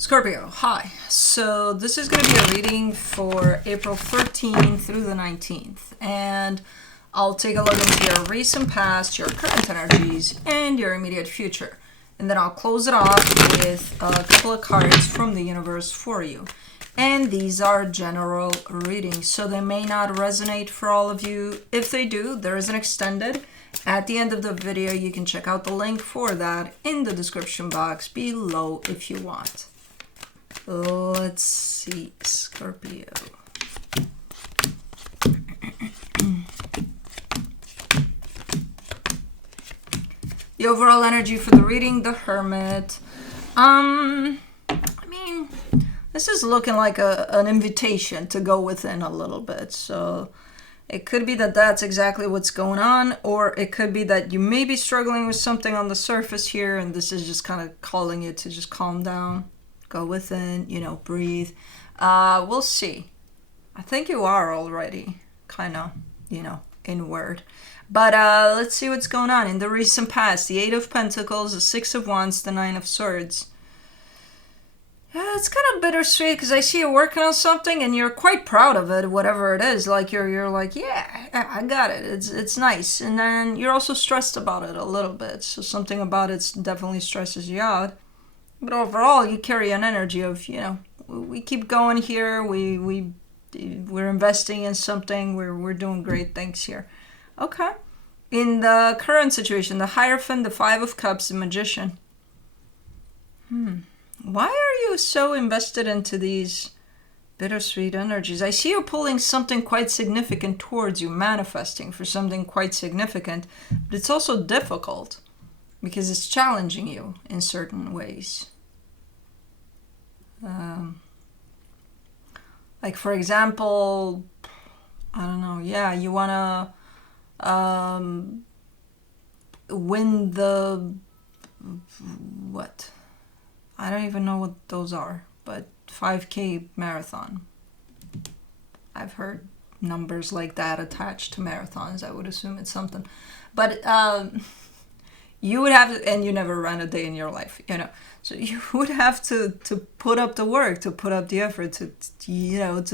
Scorpio, hi. So this is going to be a reading for April 13th through the 19th. And I'll take a look into your recent past, your current energies, and your immediate future. And then I'll close it off with a couple of cards from the universe for you. And these are general readings, so they may not resonate for all of you. If they do, there is an extended. At the end of the video, you can check out the link for that in the description box below if you want. Let's see, Scorpio. The overall energy for the reading, the Hermit. I mean, this is looking like an invitation to go within a little bit. So it could be that that's exactly what's going on, or it could be that you may be struggling with something on the surface here, and this is just kind of calling you to just calm down. Go within, breathe. We'll see. I think you are already kind of, inward. But let's see what's going on in the recent past. The Eight of Pentacles, the Six of Wands, the Nine of Swords. It's kind of bittersweet because I see you working on something and you're quite proud of it, whatever it is. Like you're like, yeah, I got it. It's nice. And then you're also stressed about it a little bit. So something about it definitely stresses you out. But overall, you carry an energy of, we keep going here. We're investing in something. We're doing great things here. Okay. In the current situation, the Hierophant, the Five of Cups, the Magician. Why are you so invested into these bittersweet energies? I see you pulling something quite significant towards you, manifesting for something quite significant. But it's also difficult because it's challenging you in certain ways. Like, for example, I don't know, you want to win the, what? I don't even know what those are, but 5K marathon. I've heard numbers like that attached to marathons. I would assume it's something. But you would have to, and you never ran a day in your life, So you would have to put up the work, to put up the effort, to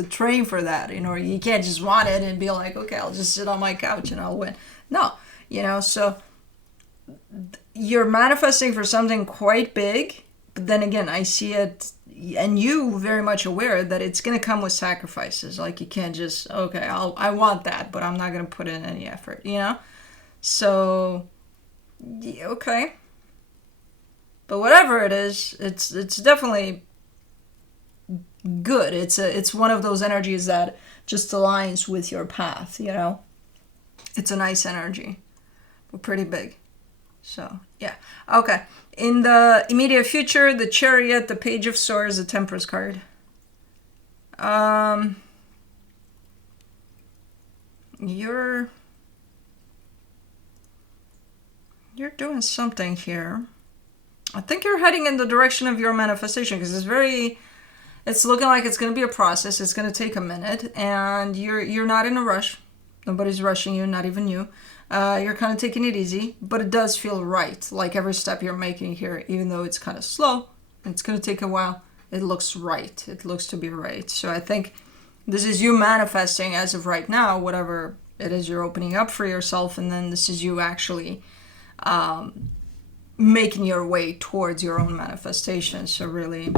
train for that. You can't just want it and be like, okay, I'll just sit on my couch and I'll win. No, so you're manifesting for something quite big. But then again, I see it, and you very much aware that it's going to come with sacrifices. Like you can't just, okay, I want that, but I'm not going to put in any effort, So, yeah, okay. But whatever it is, it's definitely good. It's one of those energies that just aligns with your path, It's a nice energy, but pretty big. So, yeah. Okay. In the immediate future, the Chariot, the Page of Swords, the Temperance card. You're doing something here. I think you're heading in the direction of your manifestation because it's looking like it's going to be a process. It's going to take a minute, and you're not in a rush. Nobody's rushing you, not even you. You're kind of taking it easy, but it does feel right. Like every step you're making here, even though it's kind of slow, it's going to take a while, it looks right. It looks to be right. So I think this is you manifesting as of right now, whatever it is you're opening up for yourself, and then this is you actually making your way towards your own manifestation. So really,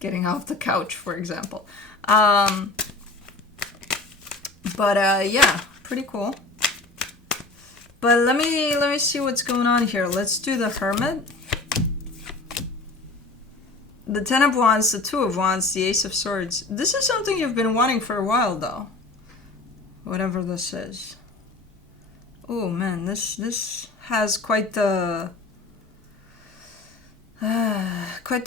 getting off the couch, for example. Yeah, pretty cool. But let me see what's going on here. Let's do the Hermit. The Ten of Wands, the Two of Wands, the Ace of Swords. This is something you've been wanting for a while, though. Whatever this is. Oh man, this has quite the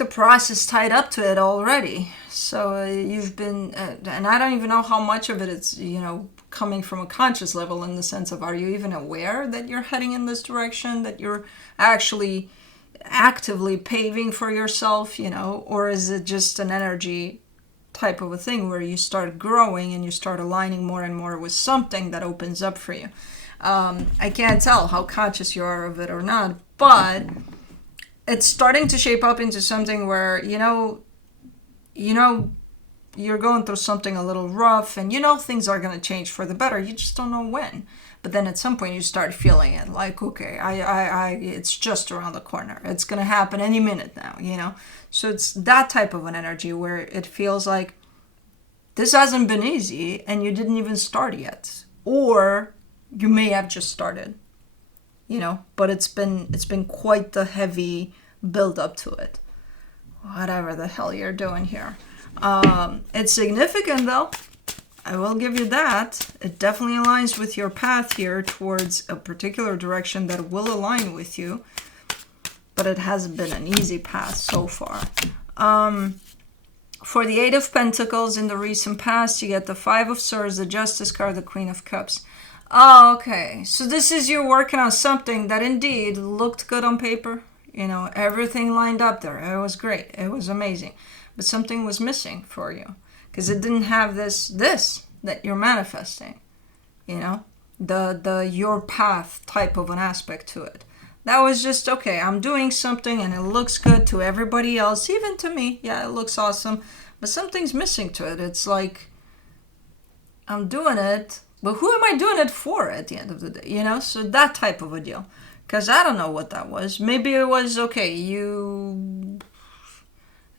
process tied up to it already. So you've been, and I don't even know how much of it is, coming from a conscious level, in the sense of, are you even aware that you're heading in this direction, that you're actually actively paving for yourself, or is it just an energy type of a thing where you start growing and you start aligning more and more with something that opens up for you? I can't tell how conscious you are of it or not, but it's starting to shape up into something where, you're going through something a little rough, and things are going to change for the better. You just don't know when. But then at some point you start feeling it, like, okay, it's just around the corner. It's going to happen any minute now. So it's that type of an energy where it feels like this hasn't been easy and you didn't even start yet. Or you may have just started, but it's been quite the heavy build up to it. Whatever the hell you're doing here. It's significant though. I will give you that. It definitely aligns with your path here towards a particular direction that will align with you. But it hasn't been an easy path so far. For the Eight of Pentacles in the recent past, you get the Five of Swords, the Justice card, the Queen of Cups. Oh, okay. So this is you working on something that indeed looked good on paper. Everything lined up there. It was great. It was amazing. But something was missing for you. Because it didn't have this that you're manifesting. The your path type of an aspect to it. That was just, okay, I'm doing something and it looks good to everybody else, even to me. Yeah, it looks awesome. But something's missing to it. It's like, I'm doing it, but who am I doing it for at the end of the day? So that type of a deal. Because I don't know what that was. Maybe it was, okay,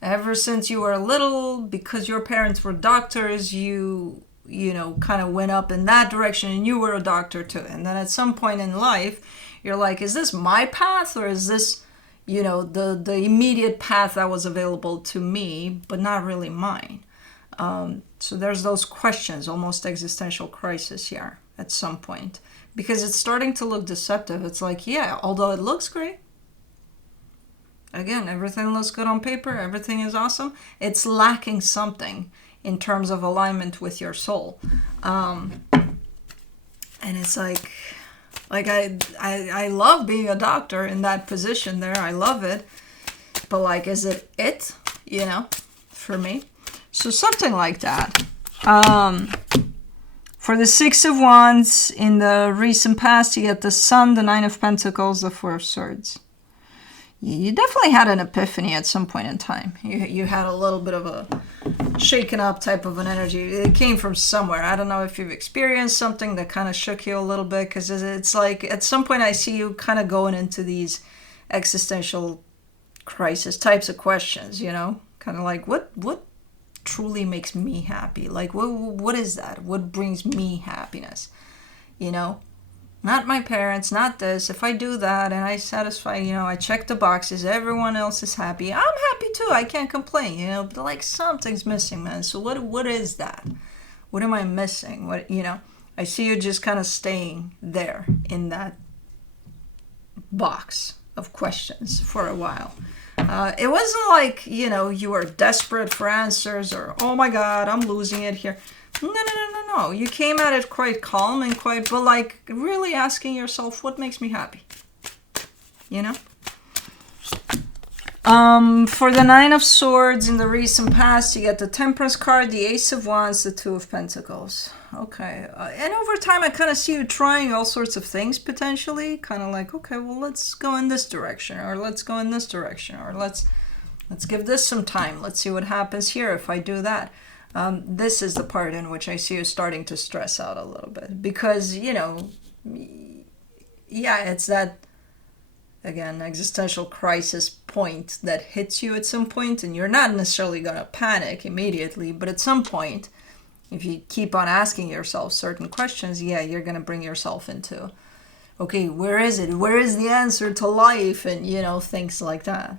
ever since you were little, because your parents were doctors, you kind of went up in that direction and you were a doctor too. And then at some point in life, you're like, is this my path, or is this, the immediate path that was available to me, but not really mine? So there's those questions, almost existential crisis here at some point, because it's starting to look deceptive. It's like, yeah, although it looks great, again, everything looks good on paper, everything is awesome, it's lacking something in terms of alignment with your soul. And it's like I love being a doctor in that position there. I love it. But like, is it, for me? So something like that. For the Six of Wands, in the recent past, you get the Sun, the Nine of Pentacles, the Four of Swords. You definitely had an epiphany at some point in time. You had a little bit of a shaken up type of an energy. It came from somewhere. I don't know if you've experienced something that kind of shook you a little bit, because it's like at some point I see you kind of going into these existential crisis types of questions, kind of like, what truly makes me happy? Like, what is that? What brings me happiness? Not my parents, not this. If I do that and I satisfy, I check the boxes, everyone else is happy. I'm happy too. I can't complain, but like something's missing, man. So what is that? What am I missing? I see you just kind of staying there in that box of questions for a while. It wasn't like, you were desperate for answers or, oh my God, I'm losing it here. No. You came at it quite calm and but like really asking yourself, what makes me happy? For the Nine of Swords in the recent past, you get the Temperance card, the Ace of Wands, the Two of Pentacles. Okay. And over time, I kind of see you trying all sorts of things potentially. Kind of like, okay, well, let's go in this direction, or let's go in this direction, or let's give this some time. Let's see what happens here if I do that. This is the part in which I see you starting to stress out a little bit. Because, it's that, again, existential crisis point that hits you at some point, and you're not necessarily going to panic immediately, but at some point, if you keep on asking yourself certain questions, you're going to bring yourself into, okay, where is it? Where is the answer to life? And, things like that.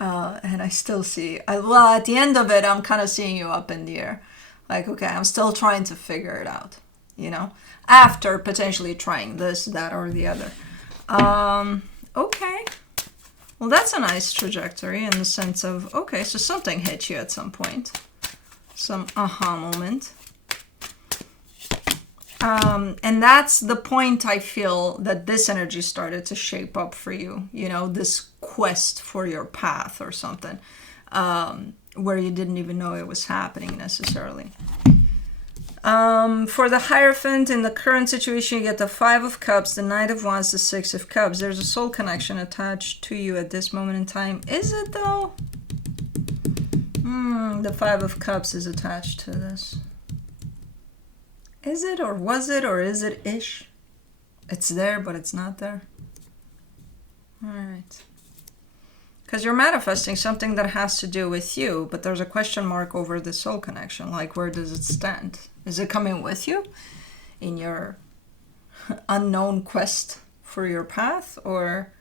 And I still see, at the end of it, I'm kind of seeing you up in the air. Like, okay, I'm still trying to figure it out, after potentially trying this, that, or the other. Okay. Well, that's a nice trajectory in the sense of, okay, so something hit you at some point. Some aha moment. And that's the point I feel that this energy started to shape up for you, this quest for your path or something, where you didn't even know it was happening necessarily. For the Hierophant, in the current situation, you get the Five of Cups, the Knight of Wands, the Six of Cups. There's a soul connection attached to you at this moment in time. Is it though? The Five of Cups is attached to this. Is it, or was it, or is it ish? It's there, but it's not there. All right. Because you're manifesting something that has to do with you, but there's a question mark over the soul connection. Like, where does it stand? Is it coming with you in your unknown quest for your path? Or,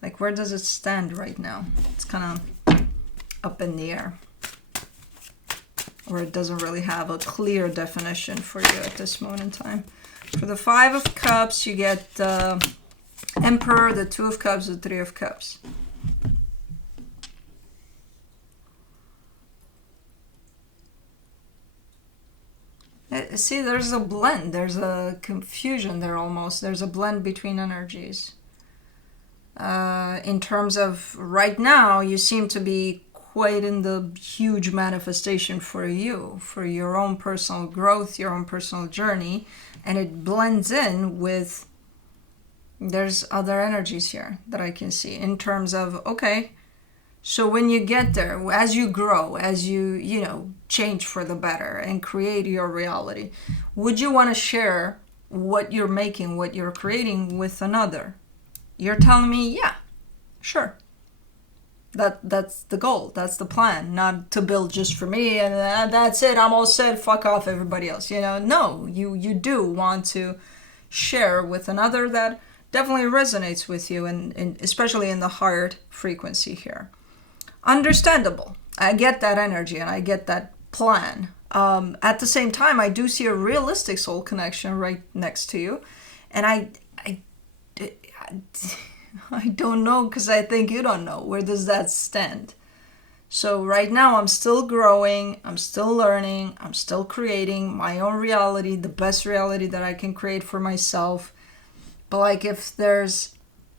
like, where does it stand right now? It's kind of up in the air. Or it doesn't really have a clear definition for you at this moment in time. For the Five of Cups, you get the Emperor, the Two of Cups, the Three of Cups. See, there's a blend. There's a confusion there almost. There's a blend between energies. In terms of right now, you seem to be quite in the huge manifestation for you, for your own personal growth, your own personal journey. And it blends in with, there's other energies here that I can see in terms of, okay, so when you get there, as you grow, as you change for the better and create your reality, would you want to share what you're making, what you're creating with another? You're telling me, yeah, sure. That's the goal. That's the plan. Not to build just for me and that's it. I'm all set. Fuck off everybody else. No, you do want to share with another that definitely resonates with you, and especially in the heart frequency here. Understandable. I get that energy and I get that plan. At the same time, I do see a realistic soul connection right next to you, and I don't know, because I think you don't know. Where does that stand? So right now I'm still growing, I'm still learning, I'm still creating my own reality, the best reality that I can create for myself. But like, if there's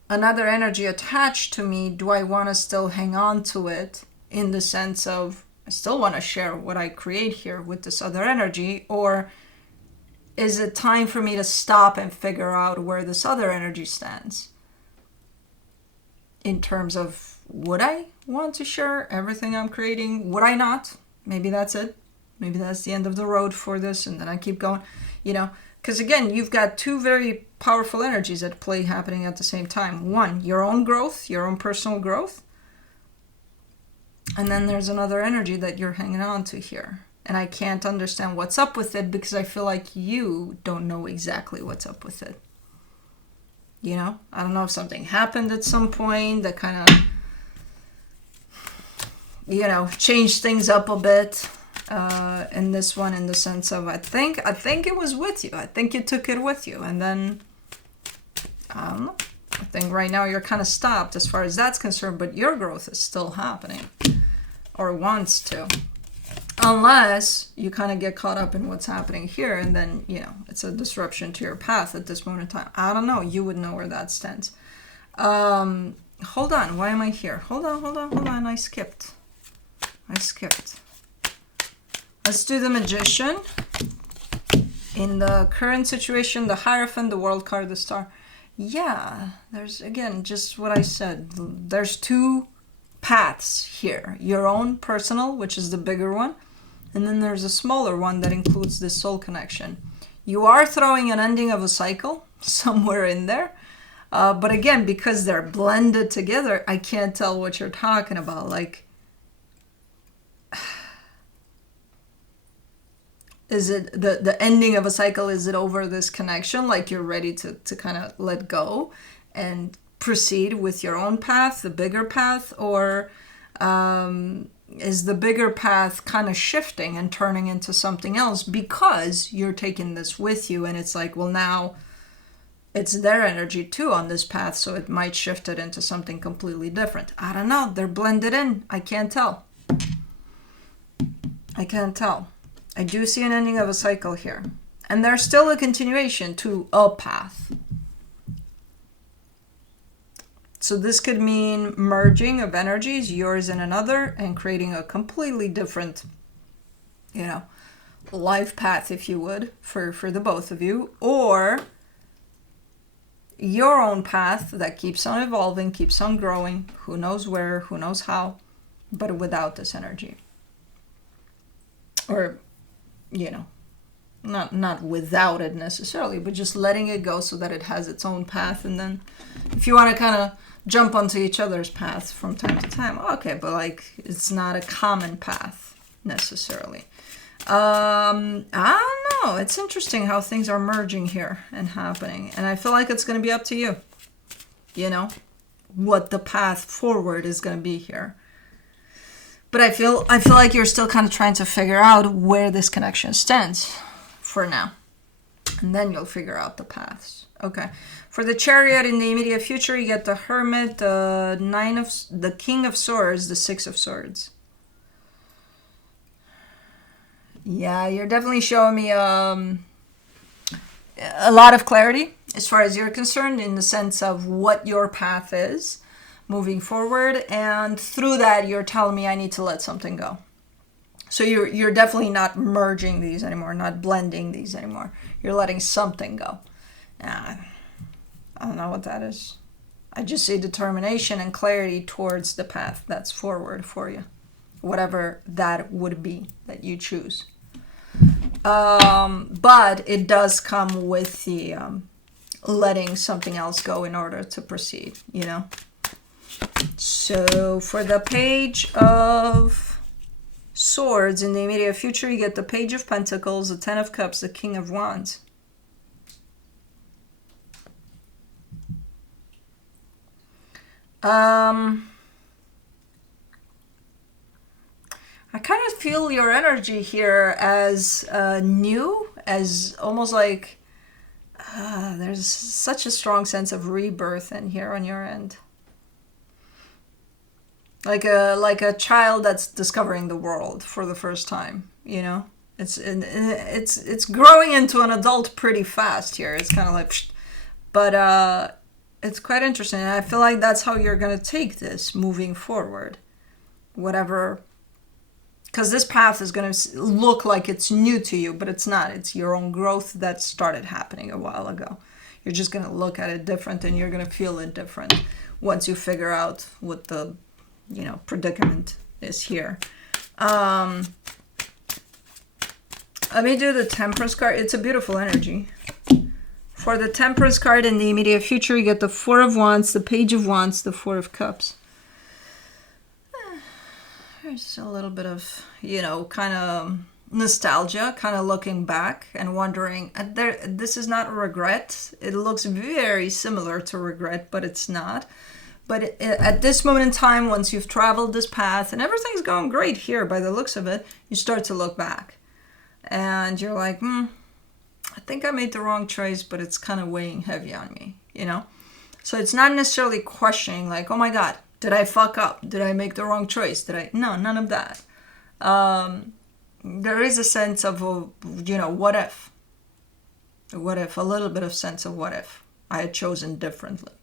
another energy attached to me, do I want to still hang on to it in the sense of I still want to share what I create here with this other energy? Or is it time for me to stop and figure out where this other energy stands? In terms of, would I want to share everything I'm creating? Would I not? Maybe that's it. Maybe that's the end of the road for this, and then I keep going. Because again, you've got two very powerful energies at play happening at the same time. One, your own growth, your own personal growth. And then there's another energy that you're hanging on to here. And I can't understand what's up with it, because I feel like you don't know exactly what's up with it. I don't know if something happened at some point that kind of, changed things up a bit. In this one, in the sense of, I think it was with you. I think you took it with you. And then, I don't know. I think right now you're kind of stopped as far as that's concerned, but your growth is still happening. Or wants to. Unless you kind of get caught up in what's happening here, and then, it's a disruption to your path at this moment in time. I don't know. You would know where that stands. Hold on. Why am I here? Hold on. I skipped. Let's do the Magician. In the current situation, the Hierophant, the World card, the Star. Yeah, there's, again, just what I said. There's two paths here. Your own personal, which is the bigger one. And then there's a smaller one that includes this soul connection. You are throwing an ending of a cycle somewhere in there. But again, because they're blended together, I can't tell what you're talking about. Like, is it the ending of a cycle? Is it over this connection? Like, you're ready to kind of let go and proceed with your own path, the bigger path? Or is the bigger path kind of shifting and turning into something else because you're taking this with you, and it's like, well, now it's their energy too on this path, so it might shift it into something completely different. I don't know. They're blended in. I can't tell. I do see an ending of a cycle here. And there's still a continuation to a path. So this could mean merging of energies, yours and another, and creating a completely different, life path, if you would, for the both of you, or your own path that keeps on evolving, keeps on growing, who knows where, who knows how, but without this energy. Or, you know, not without it necessarily, but just letting it go so that it has its own path. And then if you want to kind of jump onto each other's path from time to time, okay, but like it's not a common path necessarily. I don't know. It's interesting how things are merging here and happening. And I feel like it's going to be up to you, you know, what the path forward is going to be here. But I feel like you're still kind of trying to figure out where this connection stands for now. And then you'll figure out the paths. Okay. For the Chariot in the immediate future, you get the Hermit, the King of Swords, the Six of Swords. Yeah, you're definitely showing me a lot of clarity as far as you're concerned, in the sense of what your path is moving forward. And through that, you're telling me I need to let something go. So you're definitely not merging these anymore, not blending these anymore. You're letting something go. I don't know what that is. I just see determination and clarity towards the path that's forward for you, whatever that would be that you choose. But it does come with the letting something else go in order to proceed, you know. So for the Page of Swords in the immediate future, you get the Page of Pentacles, the Ten of Cups, the King of Wands. I kind of feel your energy here as new, as almost like there's such a strong sense of rebirth in here on your end. Like a child that's discovering the world for the first time, you know? It's growing into an adult pretty fast here. It's kind of like, but it's quite interesting. And I feel like that's how you're going to take this moving forward. Whatever, because this path is going to look like it's new to you, but it's not. It's your own growth that started happening a while ago. You're just going to look at it different, and you're going to feel it different once you figure out what the, you know, predicament is here. Let me do the Temperance card. It's a beautiful energy. For the Temperance card in the immediate future, you get the Four of Wands, the Page of Wands, the Four of Cups. There's a little bit of, you know, kind of nostalgia, kind of looking back and wondering. This is not regret. It looks very similar to regret, but it's not. But at this moment in time, once you've traveled this path and everything's going great here by the looks of it, you start to look back. And you're like, I think I made the wrong choice, but it's kind of weighing heavy on me, you know? So it's not necessarily questioning like, oh my God, did I fuck up? Did I make the wrong choice? No, none of that. There is a sense of, you know, what if? What if? A little bit of sense of what if I had chosen differently.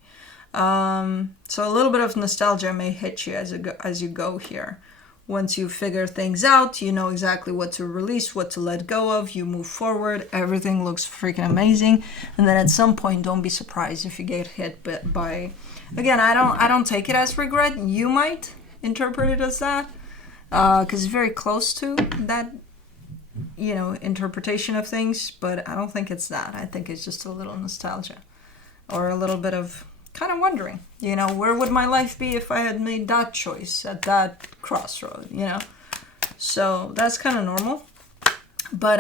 So a little bit of nostalgia may hit you as you go here. Once you figure things out, you know exactly what to release, what to let go of, you move forward, everything looks freaking amazing. And then at some point, don't be surprised if you get hit by, again, I don't take it as regret. You might interpret it as that, because it's very close to that, you know, interpretation of things, but I don't think it's that. I think it's just a little nostalgia or a little bit of kind of wondering, you know, where would my life be if I had made that choice at that crossroad, you know? So that's kind of normal. But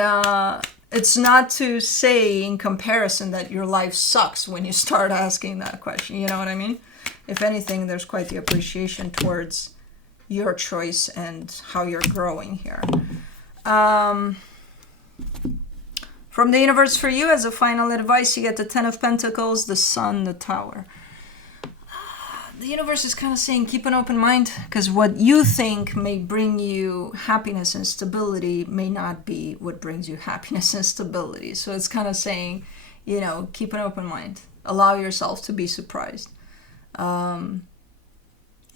it's not to say in comparison that your life sucks when you start asking that question, you know what I mean? If anything, there's quite the appreciation towards your choice and how you're growing here. From the universe for you, as a final advice, you get the Ten of Pentacles, the Sun, the Tower. The universe is kind of saying keep an open mind, because what you think may bring you happiness and stability may not be what brings you happiness and stability. So it's kind of saying, you know, keep an open mind. Allow yourself to be surprised.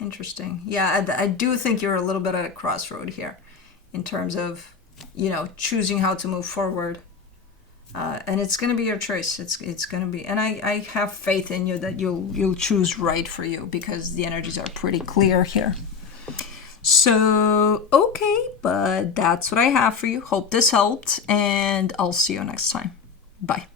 Interesting. Yeah, I do think you're a little bit at a crossroad here in terms of you know, choosing how to move forward. And it's going to be your choice. It's going to be, and I have faith in you that you'll choose right for you, because the energies are pretty clear here. So, okay, but that's what I have for you. Hope this helped, and I'll see you next time. Bye.